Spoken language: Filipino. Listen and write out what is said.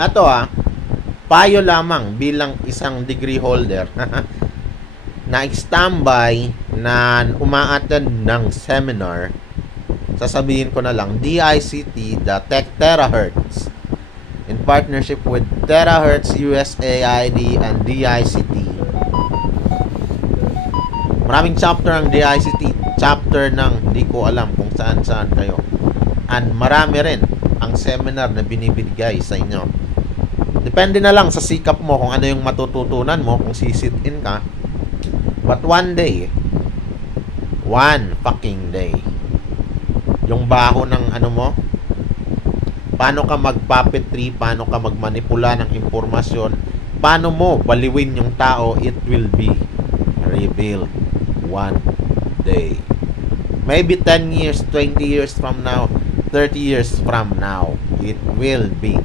Ato payo lamang bilang isang degree holder na standby na umaattend ng seminar. Sasabihin ko na lang, DICT, the Tech Terahertz, in partnership with Terahertz USAID and DICT. Maraming chapter ang DICT, chapter ng di ko alam kung saan kayo. And marami rin ang seminar na binibigay sa inyo. Depende na lang sa sikap mo kung ano yung matututunan mo kung sisit-in ka. But one fucking day, yung baho ng ano mo, paano ka magpuppetry, paano ka magmanipula ng impormasyon, paano mo baliwin yung tao, it will be revealed one day. Maybe 10 years, 20 years from now, 30 years from now, it will be